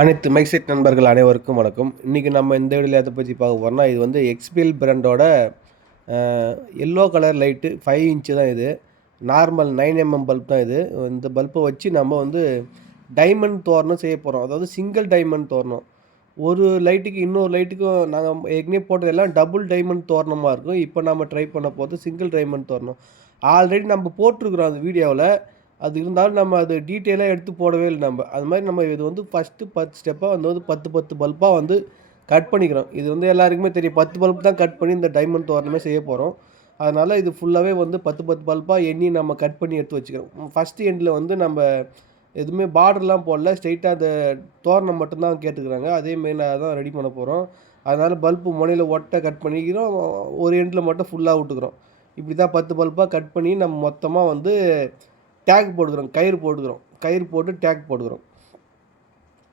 அனைத்து மைக்செட் நண்பர்கள் அனைவருக்கும் வணக்கம். இன்றைக்கி நம்ம இந்த வீடியோவில் எதை பற்றி பார்க்க போகிறோம்னா, இது வந்து எக்ஸ்பிஎல் பிராண்டோட எல்லோ கலர் லைட்டு 5 இன்ச்சு தான் இது. நார்மல் 9mm பல்ப் தான் இது. இந்த பல்பை வச்சு நம்ம வந்து டைமண்ட் தோரணம் செய்ய போகிறோம். அதாவது சிங்கிள் டைமண்ட் தோரணம். ஒரு லைட்டுக்கு இன்னொரு லைட்டுக்கும் நாங்கள் ஏற்கனவே போட்டதெல்லாம் டபுள் டைமண்ட் தோரணமாக இருக்கும். இப்போ நம்ம ட்ரை பண்ண போகிறது சிங்கிள் டைமண்ட் தோரணம். ஆல்ரெடி நம்ம போட்டிருக்கிறோம் அந்த வீடியோவில். அது இருந்தாலும் நம்ம அது டீட்டெயிலாக எடுத்து போடவே இல்லை நம்ம. அது மாதிரி நம்ம இது வந்து ஃபஸ்ட்டு 10 ஸ்டெப்பாக வந்து 10 பல்பாக வந்து கட் பண்ணிக்கிறோம். இது வந்து எல்லாருக்குமே தெரியும். 10 பல்ப் தான் கட் பண்ணி இந்த டைமண்ட் தோரணமே செய்ய போகிறோம். அதனால் இது ஃபுல்லாகவே வந்து 10 பல்பாக எண்ணி நம்ம கட் பண்ணி எடுத்து வச்சுக்கிறோம். ஃபஸ்ட்டு எண்டில் வந்து நம்ம எதுவுமே பார்டர்லாம் போடல. ஸ்ட்ரெயிட்டாக அந்த தோரணம் மட்டும்தான் கேட்டுக்கிறாங்க. அதேமாரி நான் தான் ரெடி பண்ண போகிறோம். அதனால் பல்ப்பு முனையில் ஒட்டை கட் பண்ணிக்கிறோம். ஒரு எண்டில் மட்டும் ஃபுல்லாக விட்டுக்கிறோம். இப்படி தான் 10 பல்பாக கட் பண்ணி நம்ம மொத்தமாக வந்து டேக் போட்டுக்கிறோம். கயிறு போட்டு டேக் போட்டுக்கிறோம்.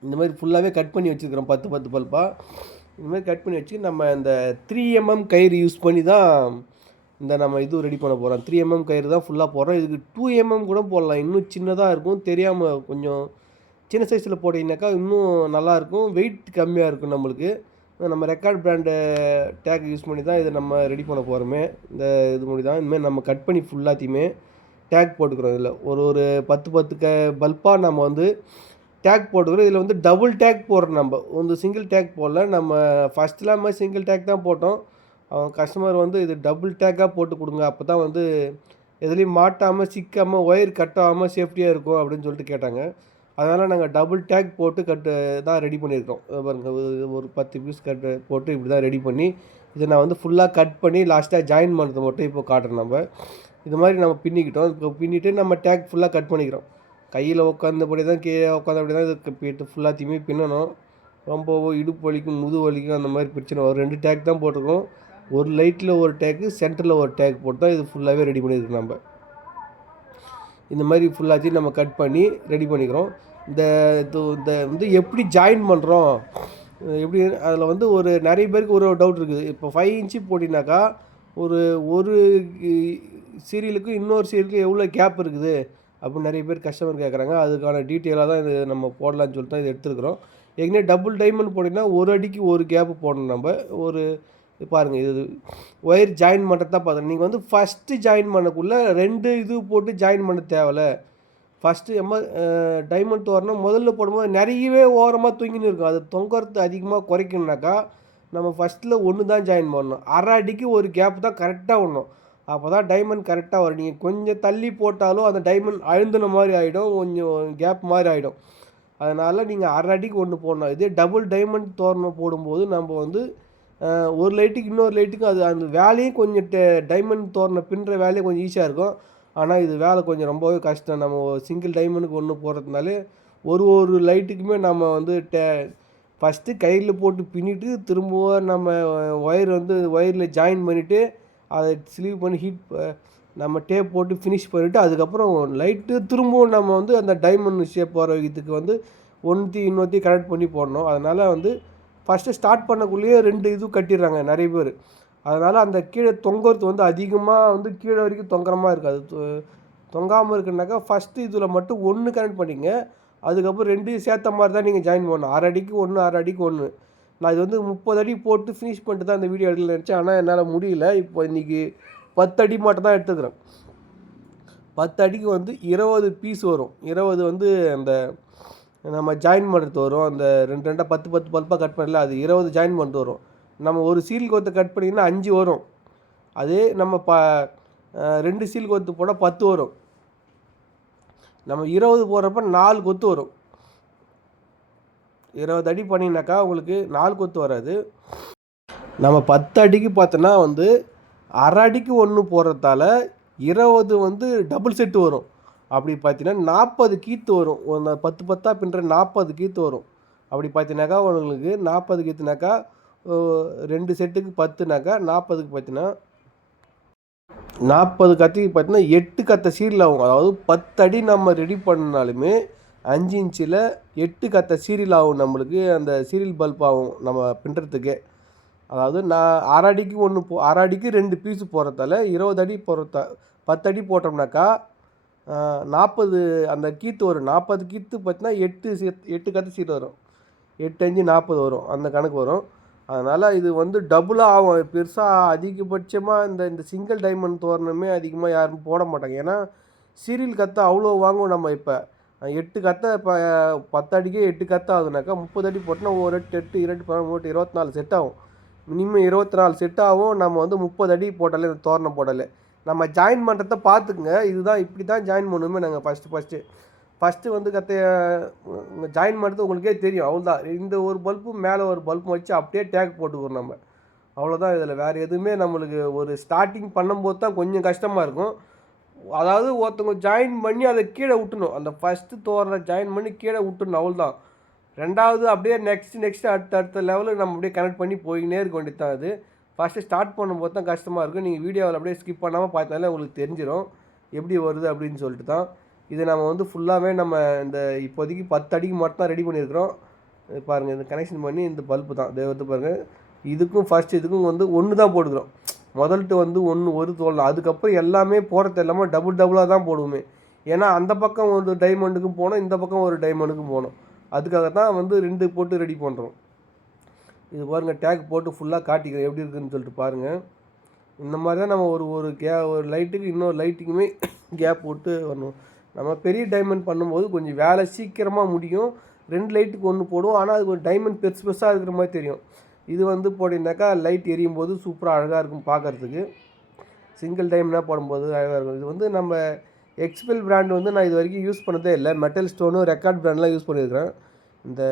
இந்த மாதிரி ஃபுல்லாகவே கட் பண்ணி வச்சுருக்கிறோம் 10 பல்பாக. இந்த மாதிரி கட் பண்ணி வச்சு நம்ம இந்த 3mm கயிறு யூஸ் பண்ணி தான் இந்த நம்ம இது ரெடி பண்ண போகிறோம். 3mm கயிறு தான் ஃபுல்லாக போடுறோம். இதுக்கு 2mm கூட போடலாம். இன்னும் சின்னதாக இருக்கும். தெரியாமல் கொஞ்சம் சின்ன சைஸில் போட்டிங்கனாக்கா இன்னும் நல்லாயிருக்கும். வெயிட் கம்மியாக இருக்கும் நம்மளுக்கு. நம்ம ரெக்கார்ட் பிராண்டு டேக் யூஸ் பண்ணி தான் இதை நம்ம ரெடி பண்ண போகிறோமே. இந்த இது மூடி தான் இனிமேல் நம்ம கட் பண்ணி ஃபுல்லாத்தையுமே டேக் போட்டுக்கிறோம். இதில் ஒரு 10 பல்பாக நம்ம வந்து டேக் போட்டுக்கிறோம். இதில் வந்து டபுள் டேக் போடுறோம். நம்ம வந்து சிங்கிள் டேக் போடல. நம்ம ஃபஸ்ட்டில் மாதிரி சிங்கிள் டேக் தான் போட்டோம். அவங்க கஸ்டமர் வந்து இது டபுள் டேக்காக போட்டு கொடுங்க, அப்போ தான் வந்து எதுலேயும் மாட்டாமல் சிக்காமல் ஒயர் கட் ஆகாமல் சேஃப்டியாக இருக்கும் அப்படின்னு சொல்லிட்டு கேட்டாங்க. அதனால் நாங்கள் டபுள் டேக் போட்டு தான் ரெடி பண்ணியிருக்கோம். பாருங்கள், ஒரு 10 பீஸ் போட்டு இப்படி தான் ரெடி பண்ணி இதை நான் வந்து ஃபுல்லாக கட் பண்ணி லாஸ்ட்டாக ஜாயின் பண்ணுறது மட்டும் இப்போ காட்டுறோம். நம்ம இது மாதிரி நம்ம பின்னிக்கிட்டோம். இப்போ பின்னிட்டு நம்ம டேக் ஃபுல்லாக கட் பண்ணிக்கிறோம். கையில் உட்காந்தபடி தான் கீழே உட்காந்தபடி தான் இது ஃபுல்லாத்தையுமே பின்னணும். ரொம்ப இடுப்பு வலிக்கும் முது வலிக்கும் அந்த மாதிரி பிரச்சனை வரும். 2 டேக் தான் போட்டிருக்கோம். ஒரு லைட்டில் ஒரு டேக்கு, சென்டரில் ஒரு டேக் போட்டு தான் இது ஃபுல்லாகவே ரெடி பண்ணியிருக்கோம். நம்ம இந்த மாதிரி ஃபுல்லாத்தையும் நம்ம கட் பண்ணி ரெடி பண்ணிக்கிறோம். இந்த வந்து எப்படி ஜாயின் பண்ணுறோம், எப்படி அதில் வந்து நிறைய பேருக்கு ஒரு டவுட் இருக்குது. இப்போ 5 இன்ச்சு போட்டினாக்கா ஒரு சீரியலுக்கும் இன்னொரு சீரியலுக்கும் எவ்வளோ கேப் இருக்குது அப்படின்னு நிறைய பேர் கஸ்டமர் கேட்குறாங்க. அதுக்கான டீட்டெயிலாக தான் இது நம்ம போடலான்னு சொல்லிட்டு தான் இது எடுத்துருக்குறோம். ஏற்கனவே டபுள் டைமண்ட் போட்டிங்கன்னா ஒரு அடிக்கு ஒரு கேப்பு போடணும். நம்ம பாருங்கள், இது ஒயர் ஜாயின் பண்ணுறது தான் பார்த்துங்க. நீங்கள் வந்து ஃபஸ்ட்டு ஜாயின் பண்ணக்குள்ளே 2 இது போட்டு ஜாயின் பண்ண தேவையில்ல. ஃபஸ்ட்டு டைமண்ட் தோரணம் முதல்ல போடும்போது நிறையவே ஓரமாக தூங்கின்னு இருக்கும். அது தொங்குறது அதிகமாக குறைக்கணுனாக்கா நம்ம ஃபஸ்ட்டில் 1 தான் ஜாயின் பண்ணணும். அரை அடிக்கு ஒரு கேப் தான் கரெக்டாக விடணும். அப்போ தான் டைமண்ட் கரெக்டாக வரும். நீங்கள் கொஞ்சம் தள்ளி போட்டாலும் அந்த டைமண்ட் அழுந்தின மாதிரி ஆகிடும், கொஞ்சம் கேப் மாதிரி ஆகிடும். அதனால் நீங்கள் அரை அடிக்கு 1 போடணும். இதே டபுள் டைமண்ட் தோரணம் போடும்போது நம்ம வந்து ஒரு லைட்டுக்கு இன்னொரு லைட்டுக்கு அது அந்த வேலையும் கொஞ்சம் டைமண்ட் தோரணம் பின்னுற வேலையும் கொஞ்சம் ஈஸியாக இருக்கும். ஆனால் இது வேலை கொஞ்சம் ரொம்பவே கஷ்டம். நம்ம சிங்கிள் டைமண்டுக்கு 1 போடுறதுனாலே ஒரு லைட்டுக்குமே நம்ம வந்து ஃபஸ்ட்டு கையில் போட்டு பின்னிட்டு திரும்பவும் நம்ம ஒயரில் ஜாயின் பண்ணிவிட்டு அதை ஸ்லீவ் பண்ணி நம்ம டேப் போட்டு ஃபினிஷ் பண்ணிவிட்டு அதுக்கப்புறம் லைட்டு திரும்பவும் நம்ம வந்து அந்த டைமண்ட் ஷேப் வர இதுக்கு வந்து இன்னொருத்தையும் கனெக்ட் பண்ணி போடணும். அதனால் வந்து ஃபஸ்ட்டு ஸ்டார்ட் பண்ணக்குள்ளேயே 2 இது கட்டிடுறாங்க நிறைய பேர். அதனால் அந்த கீழே தொங்குறது வந்து அதிகமாக வந்து கீழே வரைக்கும் தொங்குற மாதிரி இருக்காது. தொங்காமல் இருக்குனாக்கா ஃபஸ்ட்டு இதில் மட்டும் 1 கனெக்ட் பண்ணிங்க. அதுக்கப்புறம் 2 சேர்த்த மாதிரி தான் நீங்கள் ஜாயின் பண்ணணும். அரை அடிக்கு 1, அரை அடிக்கு 1. நான் இது வந்து 30 அடி போட்டு ஃபினிஷ் பண்ணிட்டு தான் இந்த வீடியோ எடுக்கல நினச்சேன். ஆனால் என்னால் முடியல. இப்போ இன்றைக்கி 10 அடி மட்டும் தான் எடுத்துக்கிறேன். 10 அடிக்கு வந்து 20 பீஸ் வரும். 20 வந்து அந்த நம்ம ஜாயின் பண்ணுறது வரும். அந்த 2 10 பல்பாக கட் பண்ணல, அது 20 ஜாயின் பண்ணிட்டு வரும். நம்ம ஒரு சீல் கொத்து கட் பண்ணிங்கன்னா 5 வரும். அதே நம்ம 2 சீல் கொத்து போனால் 10 வரும். நம்ம 20 போடுறப்ப 4 கொத்து வரும். 20 அடி பண்ணிங்கனாக்கா உங்களுக்கு 4 கொத்து வராது. நம்ம 10 அடிக்கு பார்த்தோன்னா வந்து அரை அடிக்கு 1 போடுறதால 20 வந்து டபுள் செட்டு வரும். அப்படி பார்த்தீங்கன்னா 40 கீத்து வரும். 10 பின்னுற 40 கீத்து வரும். அப்படி பார்த்தீங்கன்னாக்கா உங்களுக்கு 40 கீத்துனாக்கா 2 செட்டுக்கு 10னாக்கா 40க்கு பார்த்தீங்கன்னா 40 கத்திக்கு பார்த்தீங்கன்னா 8 கத்தை சீரியல் ஆகும். அதாவது 10 அடி நம்ம ரெடி பண்ணாலுமே 5 இன்ச்சில் 8 கத்தை சீரியல் ஆகும். நம்மளுக்கு அந்த சீரியல் பல்ப் ஆகும் நம்ம பின்னுறதுக்கே. அதாவது நான் அரை அடிக்கு 2 பீஸு போடுறதால 20 அடி 10 அடி போட்டோம்னாக்கா 40 அந்த கீத்து வரும். 40 கீத்து பார்த்தீங்கன்னா 8 கத்து சீரியல் வரும். 8×5 40 வரும், அந்த கணக்கு வரும். அதனால் இது வந்து டபுளாக ஆகும். பெருசாக அதிகபட்சமாக இந்த சிங்கிள் டைமண்ட் தோரணமே அதிகமாக யாரும் போட மாட்டாங்க. ஏன்னா சீரியல் கற்று அவ்வளோ வாங்குவோம் நம்ம. இப்போ 8 கற்றை இப்போ 10 அடிக்கே 8 கற்றை ஆகுதுனாக்கா 30 அடி போட்டோன்னா ஒரு 8 8 2 13 24 செட் ஆகும். மினிமம் 24 செட் ஆகும். நம்ம வந்து 30 அடி போட்டாலே இந்த தோரணம் போட்டாலே நம்ம ஜாயின் பண்ணுறத பார்த்துக்குங்க. இதுதான் இப்படி தான் ஜாயின் பண்ணுவோமே நாங்கள் ஃபஸ்ட்டு வந்து ஜாயின் பண்ணுறது உங்களுக்கே தெரியும். அவ்வளோதான். இந்த ஒரு பல்பும் மேலே ஒரு பல்பும் வச்சு அப்படியே டேக் போட்டுக்கிறோம் நம்ம. அவ்வளோதான். இதில் வேறு எதுவுமே நம்மளுக்கு ஒரு ஸ்டார்டிங் பண்ணும்போது தான் கொஞ்சம் கஷ்டமாக இருக்கும். அதாவது ஒருத்தவங்க ஜாயின் பண்ணி அதை கீழே விட்டுணும். அந்த ஃபஸ்ட்டு தோரணை ஜாயின் பண்ணி கீழே விட்டுணும், அவ்வளோதான். ரெண்டாவது அப்படியே நெக்ஸ்ட்டு அடுத்த லெவலுக்கு நம்ம அப்படியே கனெக்ட் பண்ணி போயினே இருக்க வேண்டியது தான். அது ஃபஸ்ட்டு ஸ்டார்ட் பண்ணும்போது தான் கஷ்டமாக இருக்கும். நீங்கள் வீடியோவில் அப்படியே ஸ்கிப் பண்ணாமல் பார்த்தாலே உங்களுக்கு தெரிஞ்சிடும் எப்படி வருது அப்படின்னு சொல்லிட்டு தான். இது நம்ம வந்து ஃபுல்லாகவே நம்ம இந்த இப்போதைக்கு 10 அடிக்கு மட்டும் தான் ரெடி பண்ணியிருக்கிறோம். பாருங்கள், இந்த கனெக்ஷன் பண்ணி இந்த பல்பு தான் வந்து பாருங்கள். இதுக்கும் இதுக்கும் வந்து ஒன்று தான் போட்டுக்கிறோம். முதல்ட்டு வந்து ஒரு தோல். அதுக்கப்புறம் எல்லாமே போடுறது எல்லாமே டபுளாக தான் போடுவோமே. ஏன்னா அந்த பக்கம் ஒரு டைமண்டுக்கும் போகணும், இந்த பக்கம் ஒரு டைமண்டுக்கும் போகணும். அதுக்காக தான் வந்து 2 போட்டு ரெடி பண்ணுறோம். இது பாருங்கள், டேக் போட்டு ஃபுல்லாக காட்டிக்கிறேன் எப்படி இருக்குதுன்னு சொல்லிட்டு பாருங்கள். இந்த மாதிரி தான் நம்ம ஒரு லைட்டுக்கு இன்னொரு லைட்டுக்குமே கேப் விட்டு வரணும். நம்ம பெரிய டைமண்ட் பண்ணும்போது கொஞ்சம் வேலை சீக்கிரமாக முடியும். 2 லைட்டுக்கு 1 போடுவோம். ஆனால் அது ஒரு டைமண்ட் பெருசாக இருக்கிற மாதிரி தெரியும். இது வந்து போட்டிங்கனாக்கா லைட் எரியும் போது சூப்பராக அழகாக இருக்கும் பார்க்குறதுக்கு. சிங்கிள் டைம்னா போடும்போது அழகாக இருக்கும். இது வந்து நம்ம எக்ஸ்பெல் பிராண்ட் வந்து நான் இது வரைக்கும் யூஸ் பண்ணதே இல்லை. மெட்டல் ஸ்டோனும் ரெக்கார்ட் பிராண்ட்லாம் யூஸ் பண்ணியிருக்கிறேன். இந்த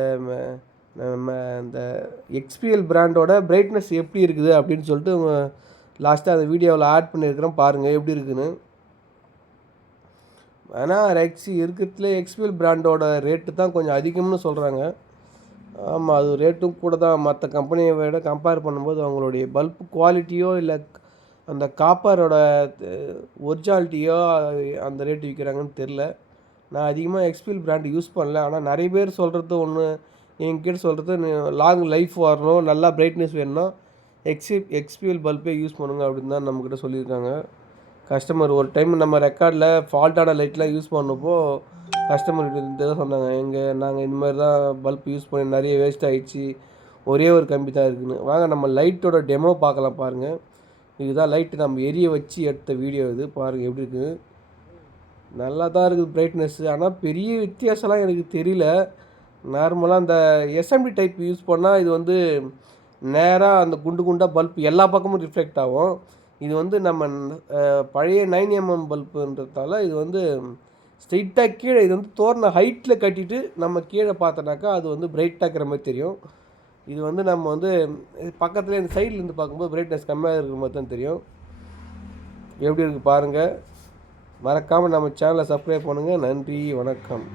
எக்ஸ்பிஎல் பிராண்டோட பிரைட்னஸ் எப்படி இருக்குது அப்படின்னு சொல்லிட்டு லாஸ்ட்டாக அந்த வீடியோவில் ஆட் பண்ணியிருக்கிறேன். பாருங்கள் எப்படி இருக்குதுன்னு. ஆனால் இருக்கிறதுல எக்ஸ்பிஎல் பிராண்டோட ரேட்டு தான் கொஞ்சம் அதிகம்னு சொல்கிறாங்க. ஆமாம், அது ரேட்டும் கூட தான். மற்ற கம்பெனியை விட கம்பேர் பண்ணும்போது அவங்களுடைய பல்ப் குவாலிட்டியோ இல்லை அந்த காப்பரோட ஒரிஜினாலிட்டியோ அந்த ரேட்டு விற்கிறாங்கன்னு தெரில. நான் அதிகமாக எக்ஸ்பிஎல் பிராண்ட் யூஸ் பண்ணல. ஆனால் நிறைய பேர் சொல்கிறது ஒன்று, என்கிட்ட சொல்கிறது லாங் லைஃப் வரணும், நல்லா பிரைட்னஸ் வேணும்னா எக்ஸ்பிஎல் பல்பே யூஸ் பண்ணுங்க அப்படின்னு தான் நம்மக்கிட்ட சொல்லியிருக்காங்க. கஸ்டமர் ஒரு டைம் நம்ம ரெக்கார்டில் ஃபால்ட்டான லைட்லாம் யூஸ் பண்ணப்போ கஸ்டமர் தான் சொன்னாங்க, நாங்கள் இந்த மாதிரி தான் பல்ப் யூஸ் பண்ணி நிறைய வேஸ்ட் ஆகிடுச்சு, ஒரே ஒரு கம்பி தான் இருக்குதுன்னு. வாங்க நம்ம லைட்டோட டெமோ பார்க்கலாம். பாருங்கள், இதுதான் லைட்டு நம்ம எரிய வச்சு எடுத்த வீடியோ. இது பாருங்கள் எப்படி இருக்குது. நல்லா தான் இருக்குது பிரைட்னஸ்ஸு. ஆனால் பெரிய வித்தியாசம்லாம் எனக்கு தெரியல. நார்மலாக அந்த எஸ்எம்டி டைப் யூஸ் பண்ணால் இது வந்து நேராக அந்த குண்டாக பல்ப் எல்லா பக்கமும் ரிஃப்ளெக்ட் ஆகும். இது வந்து நம்ம பழைய 9mm பல்புன்றதால இது வந்து ஸ்ட்ரெயிட்டாக கீழே இது வந்து தோரண ஹைட்டில் கட்டிட்டு நம்ம கீழே பார்த்தோன்னாக்கா அது வந்து பிரைட்டாக இருக்கிற மாதிரி தெரியும். இது வந்து நம்ம வந்து பக்கத்தில் இந்த சைட்லேருந்து பார்க்கும்போது பிரைட்னஸ் கம்மியாக இருக்கிற மாதிரி தான் தெரியும். எப்படி இருக்குது பாருங்கள். மறக்காமல் நம்ம சேனலை சப்ஸ்கிரைப் பண்ணுங்கள். நன்றி, வணக்கம்.